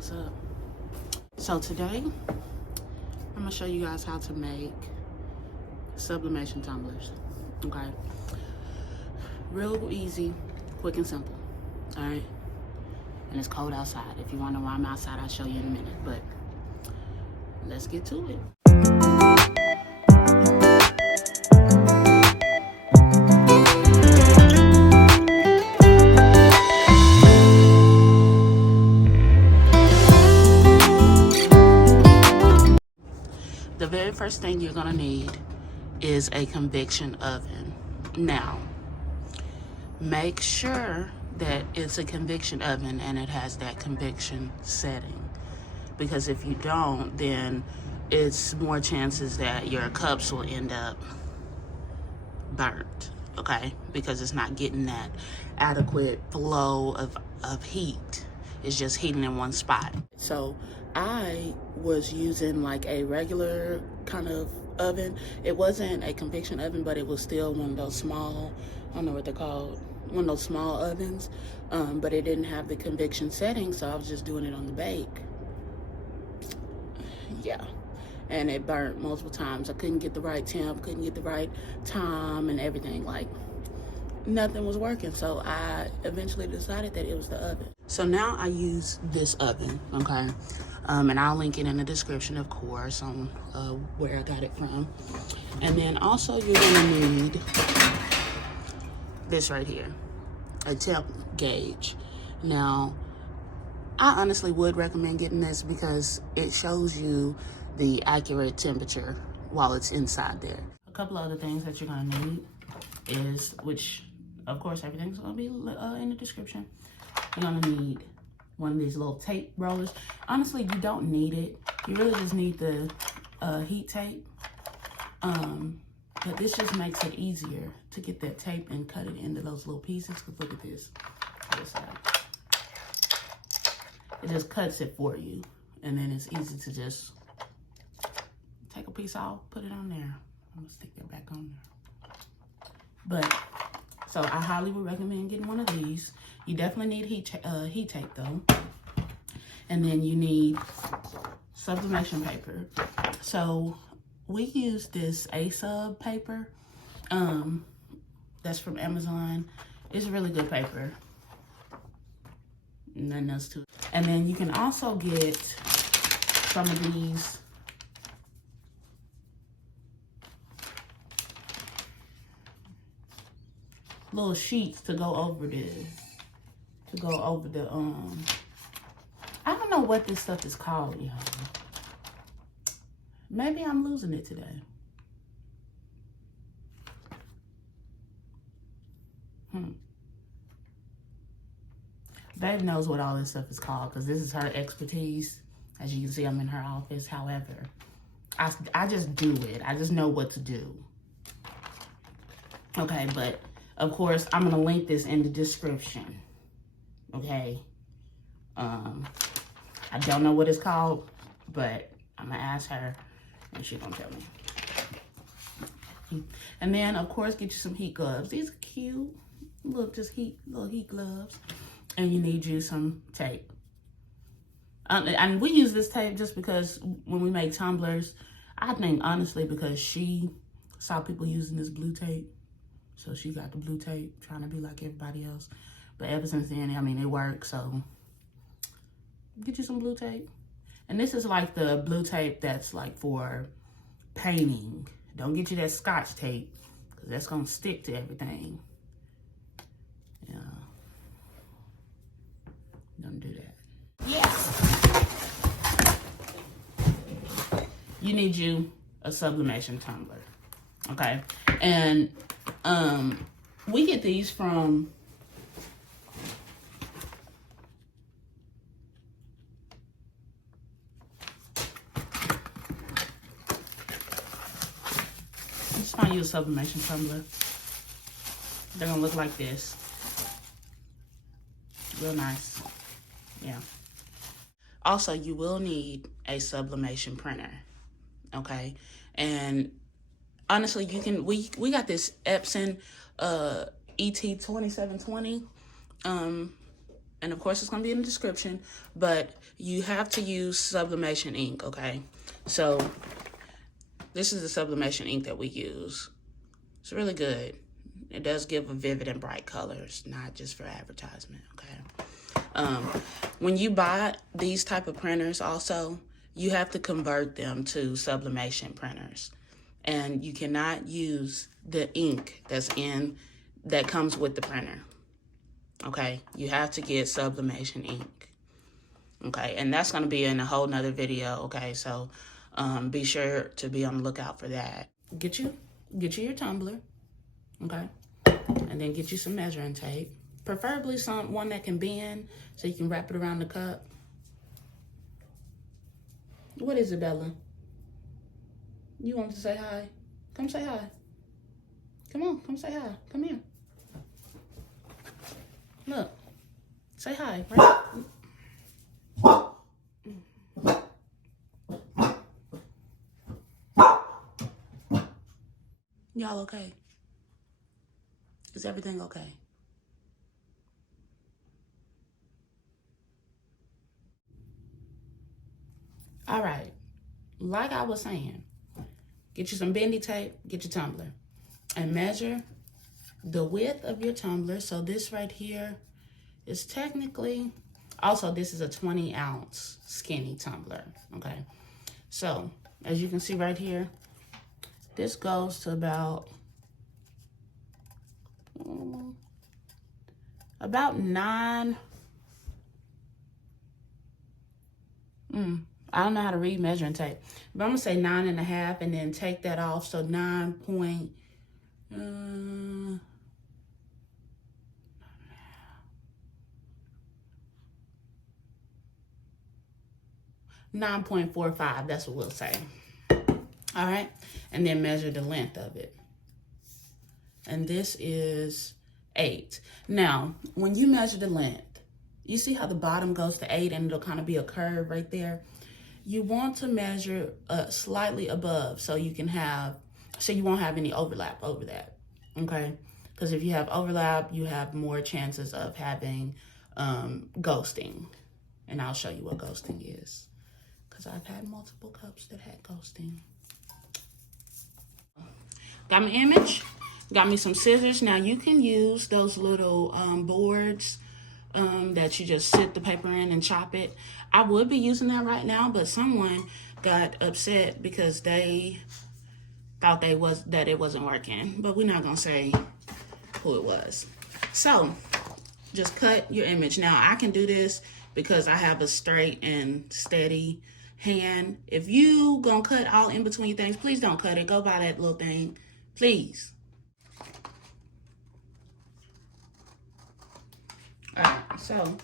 what's up? So today, I'm gonna show you guys how to make sublimation tumblers, okay? Real easy, quick and simple, all right? And it's cold outside. If you wanna know why I'm outside, I'll show you in a minute, but let's get to it. The very first thing you're gonna need is a convection oven. Now, make sure that it's a convection oven and it has that convection setting. Because if you don't, then it's more chances that your cups will end up burnt, okay? Because it's not getting that adequate flow of heat. It's just heating in one spot. So I was using like a regular kind of oven. It wasn't a convection oven, but it was still one of those small, I don't know what they're called, one of those small ovens, but it didn't have the convection setting, so I was just doing it on the bake. Yeah, and it burnt multiple times. I couldn't get the right temp, couldn't get the right time and everything. Like, nothing was working, so I eventually decided that it was the oven. So now I use this oven, okay? And I'll link it in the description, of course, on where I got it from. And then also you're gonna need this right here, a temp gauge. Now, I honestly would recommend getting this because it shows you the accurate temperature while it's inside there. A couple of other things that you're gonna need is, which of course everything's gonna be in the description. You're gonna need one of these little tape rollers. Honestly, you don't need it. You really just need the heat tape. But this just makes it easier to get that tape and cut it into those little pieces. Cause look at this. It just cuts it for you. And then it's easy to just take a piece off, put it on there. I'm gonna stick that back on there. But, so I highly would recommend getting one of these. You definitely need heat tape though. And then you need sublimation paper. So we use this A-Sub paper. That's from Amazon. It's a really good paper. Nothing else to it. And then you can also get some of these little sheets to go over this. I don't know what this stuff is called, y'all. Maybe I'm losing it today. Babe knows what all this stuff is called because this is her expertise. As you can see, I'm in her office. However, I just do it. I just know what to do. Okay, but of course, I'm going to link this in the description. Okay. I don't know what it's called, but I'm going to ask her and she's going to tell me. And then, of course, get you some heat gloves. These are cute. Look, just little heat gloves. And you need you some tape. And we use this tape just because when we make tumblers, I think honestly because she saw people using this blue tape. So she got the blue tape, trying to be like everybody else. But ever since then, I mean, it works. So get you some blue tape. And this is like the blue tape that's like for painting. Don't get you that Scotch tape because that's going to stick to everything. Yeah. Don't do that. Yeah. You need you a sublimation tumbler. Okay. And we get these from just find you a sublimation tumbler. They're gonna look like this. Real nice. Yeah. Also, you will need a sublimation printer. Okay. And honestly, you can, we got this Epson ET2720. and of course it's going to be in the description, but you have to use Sublimation Ink, okay? So this is the Sublimation Ink that we use. It's really good. It does give a vivid and bright colors, not just for advertisement, okay? When you buy these type of printers also, you have to convert them to sublimation printers. And you cannot use the ink that comes with the printer, okay? You have to get Sublimation Ink, okay? And that's going to be in a whole nother video, okay? So be sure to be on the lookout for that. Get you your tumbler, okay? And then get you some measuring tape, preferably one that can bend so you can wrap it around the cup. What is it, Bella? You want to say hi? Come say hi. Come on, come say hi. Come here. Look, say hi, right? Y'all okay? Is everything okay? All right, like I was saying, get you some bendy tape, get your tumbler, and measure the width of your tumbler. So this right here is technically, also this is a 20-ounce skinny tumbler, okay? So as you can see right here, this goes to about 9. I don't know how to read measuring tape, but I'm gonna say 9.5, and then take that off. So 9.45, that's what we'll say. All right, and then measure the length of it. And this is 8. Now, when you measure the length, you see how the bottom goes to 8 and it'll kind of be a curve right there? You want to measure slightly above so you won't have any overlap over that, okay? Because if you have overlap, you have more chances of having ghosting. And I'll show you what ghosting is, because I've had multiple cups that had ghosting. Got my image, got me some scissors. Now you can use those little boards that you just sit the paper in and chop it. I would be using that right now, but someone got upset because they thought that it wasn't working, but we're not gonna say who it was. So just cut your image. Now I can do this because I have a straight and steady hand. If you gonna cut all in between things, please don't cut it. Go by that little thing, please. All right, so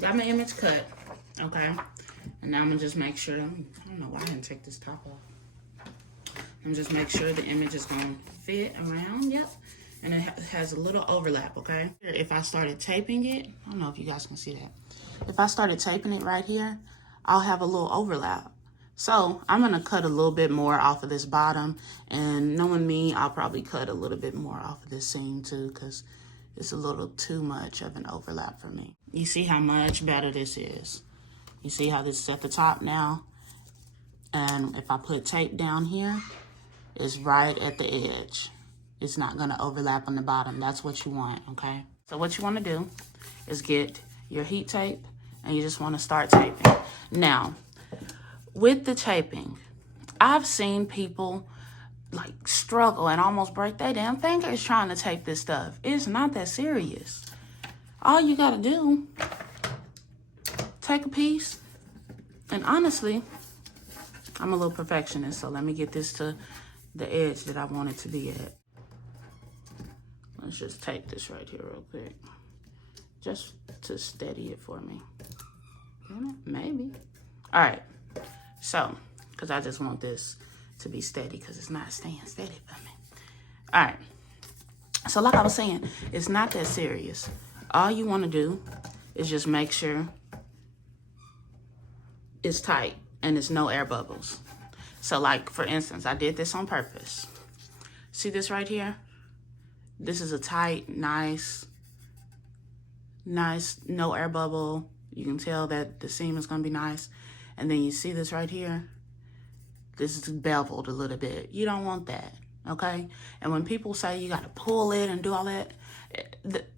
got my image cut, okay? And now I'm gonna just make sure, I don't know why I didn't take this top off. I'm just make sure the image is gonna fit around, yep. And it has a little overlap, okay? If I started taping it, I don't know if you guys can see that. If I started taping it right here, I'll have a little overlap. So I'm gonna cut a little bit more off of this bottom, and knowing me, I'll probably cut a little bit more off of this seam too, because it's a little too much of an overlap for me. You see how much better this is. You see how this is at the top now? And if I put tape down here, it's right at the edge. It's not gonna overlap on the bottom. That's what you want, okay? So what you wanna do is get your heat tape, and you just wanna start taping. Now, with the taping, I've seen people like struggle and almost break their damn fingers trying to tape this stuff. It's not that serious. All you gotta do, take a piece, and honestly, I'm a little perfectionist, so let me get this to the edge that I want it to be at. Let's just tape this right here real quick, just to steady it for me. Maybe. All right, so, because I just want this to be steady, because it's not staying steady for me. All right, so like I was saying, it's not that serious. All you want to do is just make sure it's tight and there's no air bubbles. So like, for instance, I did this on purpose. See this right here? This is a tight, nice Nice, no air bubble. You can tell that the seam is gonna be nice. And then you see this right here? This is beveled a little bit. You don't want that, okay? And when people say you gotta pull it and do all that,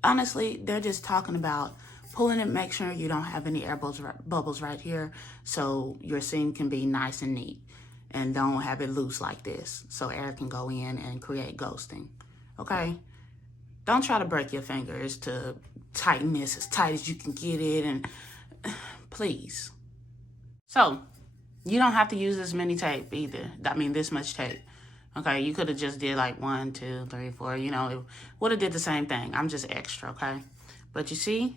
honestly, they're just talking about pulling it, make sure you don't have any air bubbles right here so your seam can be nice and neat, and don't have it loose like this so air can go in and create ghosting, okay? Don't try to break your fingers to tighten this as tight as you can get it, and please. So, you don't have to use this many tape either. I mean, this much tape. Okay, you could have just did like 1, 2, 3, 4, you know, it would have did the same thing. I'm just extra, okay? But you see,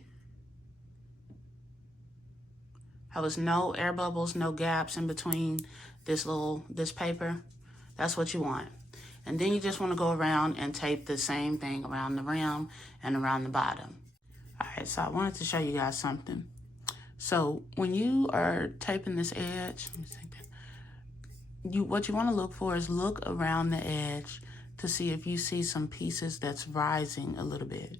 there was no air bubbles, no gaps in between this paper. That's what you want. And then you just want to go around and tape the same thing around the rim and around the bottom. All right, so I wanted to show you guys something. So when you are taping this edge, let me think that, what you want to look for is look around the edge to see if you see some pieces that's rising a little bit.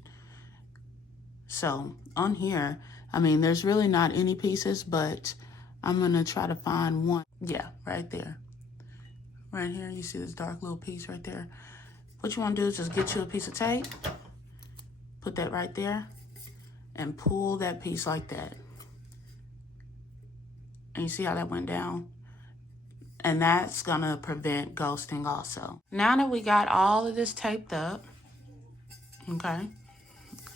So on here, I mean, there's really not any pieces, but I'm going to try to find one. Yeah, right there. Right here, you see this dark little piece right there. What you want to do is just get you a piece of tape, put that right there, and pull that piece like that. And you see how that went down? And that's gonna prevent ghosting also. Now that we got all of this taped up, okay,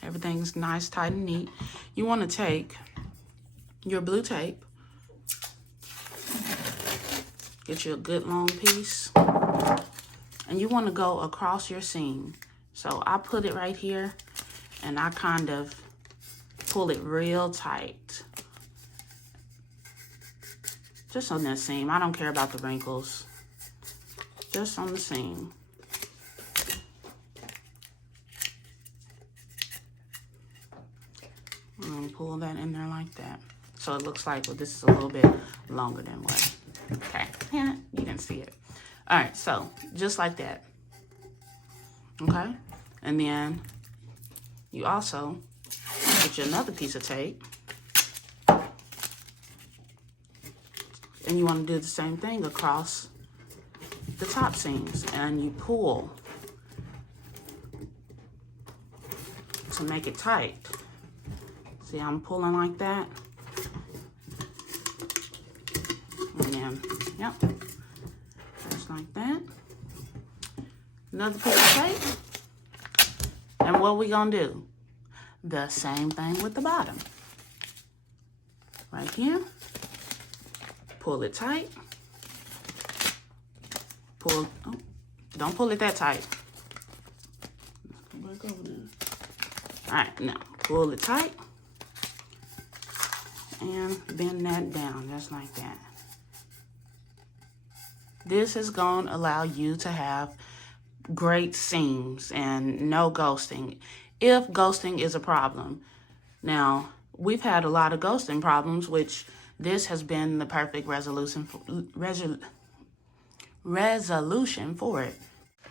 everything's nice, tight, and neat, you wanna take your blue tape, get you a good long piece, and you wanna go across your seam. So I put it right here, and I kind of pull it real tight. Just on that seam. I don't care about the wrinkles. Just on the seam. I'm gonna pull that in there like that. So it looks like, well, this is a little bit longer than what. Okay, yeah, you can see it. All right, so just like that. Okay, and then you also get you another piece of tape. And you want to do the same thing across the top seams, and you pull to make it tight. See, I'm pulling like that. And then, yep, just like that. Another piece of tape. And what we gonna do? The same thing with the bottom. Right here. Pull it tight. Pull, oh, don't pull it that tight. Back over there. All right, now pull it tight and bend that down just like that. This is going to allow you to have great seams and no ghosting, if ghosting is a problem. Now, we've had a lot of ghosting problems, which this has been the perfect resolution for it.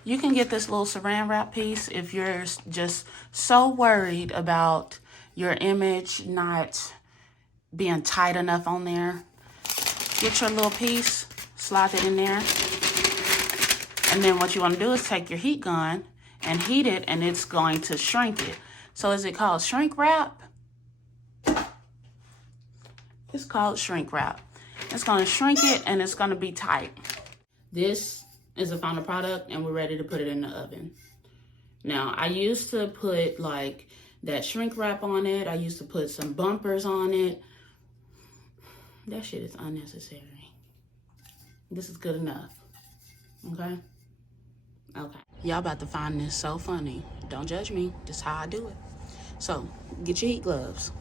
You can get this little saran wrap piece if you're just so worried about your image not being tight enough on there. Get your little piece, slide it in there. And then what you want to do is take your heat gun and heat it, and it's going to shrink it. So is it called shrink wrap? It's called shrink wrap. It's going to shrink it, and it's going to be tight. This is the final product, and we're ready to put it in the oven. Now, I used to put like that shrink wrap on it. I used to put some bumpers on it. That shit is unnecessary. This is good enough. Okay? Okay. Y'all about to find this so funny. Don't judge me. This is how I do it. So, get your heat gloves.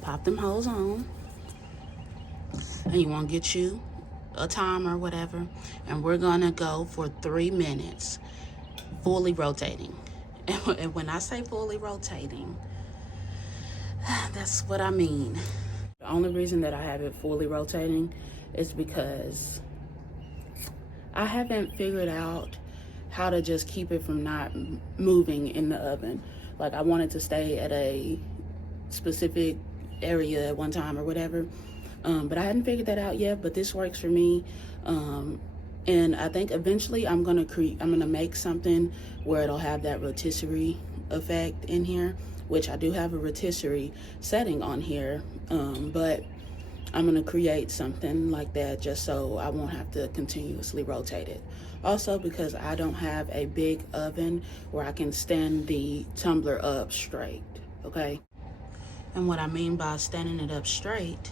Pop them holes on, and you want to get you a timer or whatever, and we're gonna go for 3 minutes, fully rotating. And when I say fully rotating, that's what I mean. The only reason that I have it fully rotating is because I haven't figured out how to just keep it from not moving in the oven. Like I wanted to stay at a specific area at one time or whatever. But I hadn't figured that out yet, but this works for me. And I think eventually I'm gonna make something where it'll have that rotisserie effect in here, which I do have a rotisserie setting on here, but I'm gonna create something like that just so I won't have to continuously rotate it. Also because I don't have a big oven where I can stand the tumbler up straight, okay? And what I mean by standing it up straight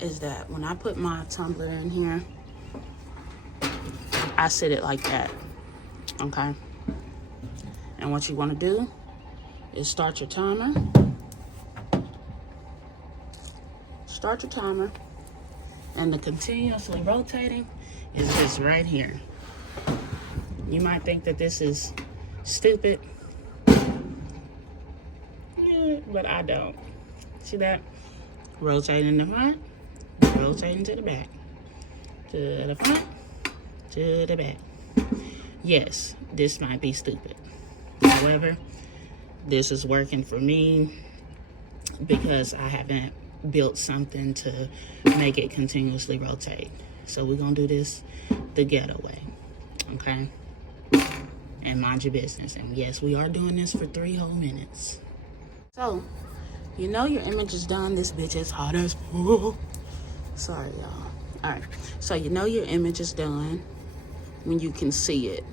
is that when I put my tumbler in here, I sit it like that, okay? And what you wanna do is start your timer. Start your timer, and the continuously rotating is this right here. You might think that this is stupid, but I don't. See that? Rotating the front, rotating to the back, to the front, to the back. Yes, this might be stupid. However, this is working for me because I haven't built something to make it continuously rotate. So we're gonna do this the ghetto way, okay? And mind your business. And yes, we are doing this for 3 whole minutes. So, you know your image is done. This bitch is hot as fuck. Sorry, y'all. All right, so you know your image is done when you can see it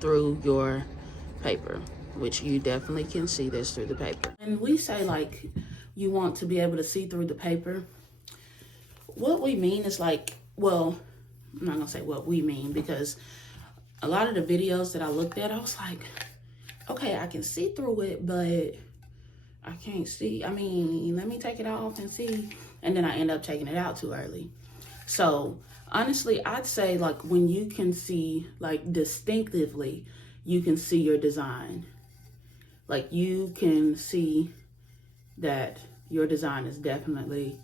through your paper, which you definitely can see this through the paper. And we say like, you want to be able to see through the paper. What we mean is like, well, I'm not gonna say what we mean because a lot of the videos that I looked at, I was like, okay, I can see through it, but I can't see. I mean, let me take it off and see. And then I end up taking it out too early. So honestly, I'd say like when you can see like distinctively, you can see your design. Like you can see that your design is definitely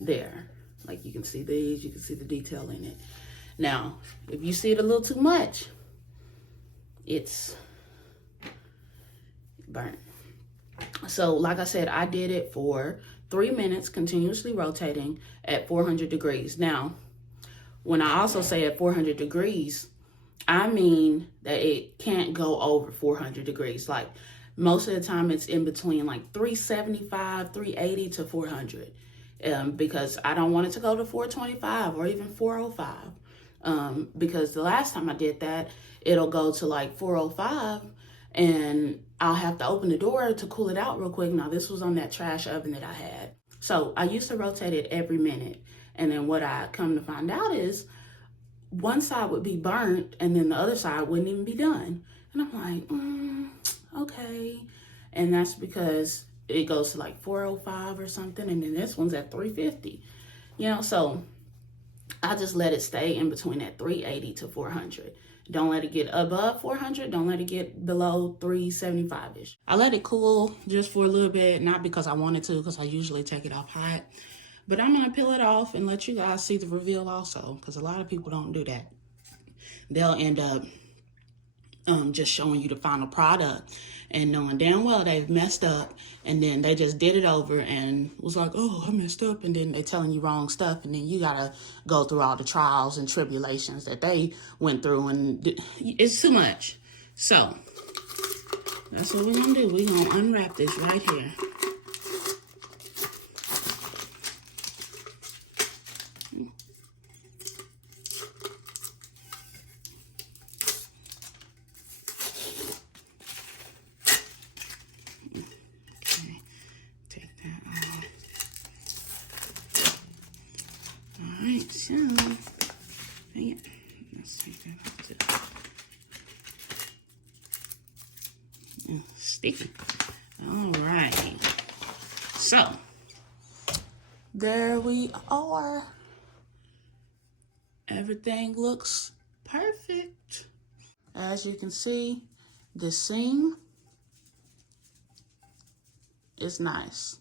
there. Like you can see these, you can see the detail in it. Now, if you see it a little too much, it's burnt. So like I said, I did it for 3 minutes, continuously rotating at 400 degrees. Now, when I also say at 400 degrees, I mean that it can't go over 400 degrees. Like most of the time it's in between like 375, 380 to 400. Because I don't want it to go to 425 or even 405. Because the last time I did that, it'll go to like 405 and I'll have to open the door to cool it out real quick. Now this was on that trash oven that I had. So I used to rotate it every minute. And then what I come to find out is one side would be burnt and then the other side wouldn't even be done. And I'm like, okay. And that's because it goes to like 405 or something. And then this one's at 350, you know? So I just let it stay in between that 380 to 400. Don't let it get above 400. Don't let it get below 375-ish. I let it cool just for a little bit, not because I wanted to, because I usually take it off hot. But I'm gonna peel it off and let you guys see the reveal also, because a lot of people don't do that. They'll end up just showing you the final product and knowing damn well they've messed up, and then they just did it over and was like, oh, I messed up, and then they're telling you wrong stuff, and then you gotta go through all the trials and tribulations that they went through, and it's too much. So that's what we're gonna do. We're gonna unwrap this right here. Alright, so, dang it. Let's take that off too. Sticky. Alright. So, there we are. Everything looks perfect. As you can see, the seam is nice.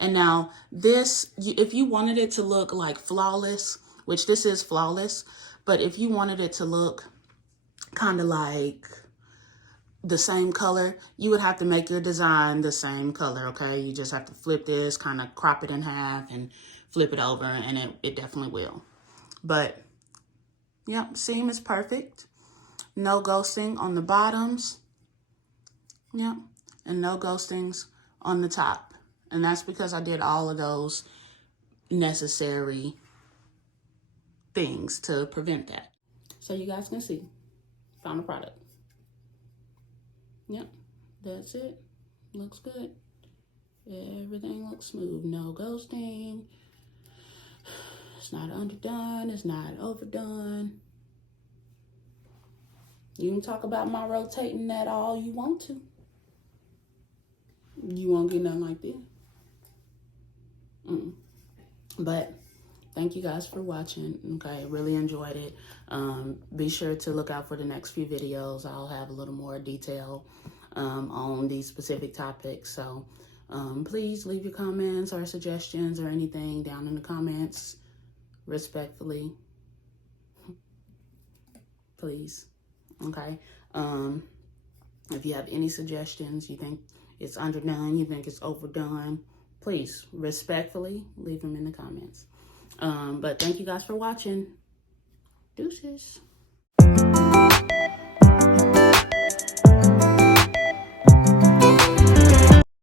And now this, if you wanted it to look like flawless, which this is flawless, but if you wanted it to look kind of like the same color, you would have to make your design the same color, okay? You just have to flip this, kind of crop it in half and flip it over, and it definitely will. But, yep, seam is perfect. No ghosting on the bottoms. Yep, and no ghostings on the top. And that's because I did all of those necessary things to prevent that. So you guys can see, final product. Yep, that's it. Looks good. Everything looks smooth. No ghosting. It's not underdone. It's not overdone. You can talk about my rotating that all you want to. You won't get nothing like this. But thank you guys for watching. Okay, really enjoyed it. Be sure to look out for the next few videos. I'll have a little more detail on these specific topics. So please leave your comments or suggestions or anything down in the comments, respectfully. Please. Okay. If you have any suggestions, you think it's underdone, you think it's overdone, please respectfully leave them in the comments. But thank you guys for watching. Deuces.